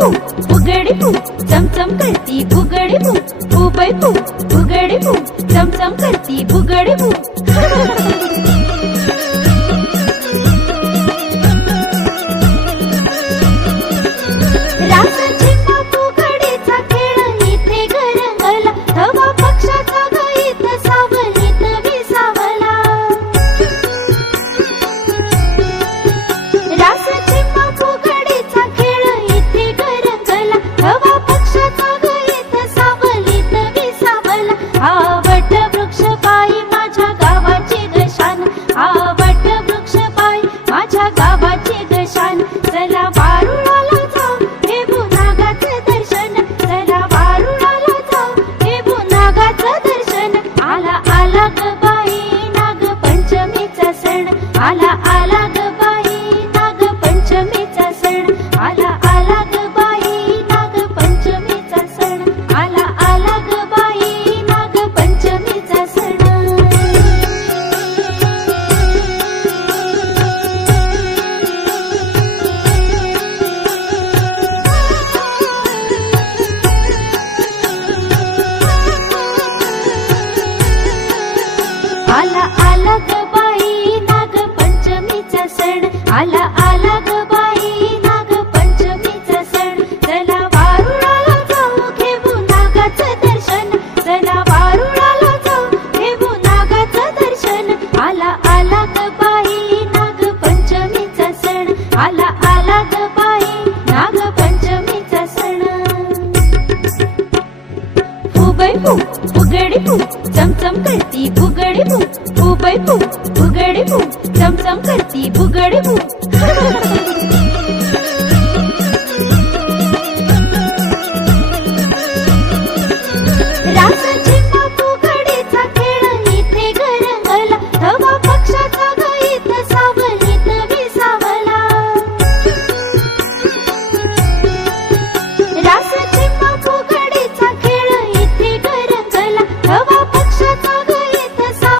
फू फुगडी फू चमचम करती फुगडी फू फू बाई फू फुगडी फू चमचम करती फुगडी फू चला वारुळाला जाऊ घेऊ नागाचं दर्शन चला वारुळाला जाऊ घेऊ नागाचं दर्शन आला आला ग बाई नाग पंचमीचा सण आला आला ग बाई नाग पंचमीचा सण आला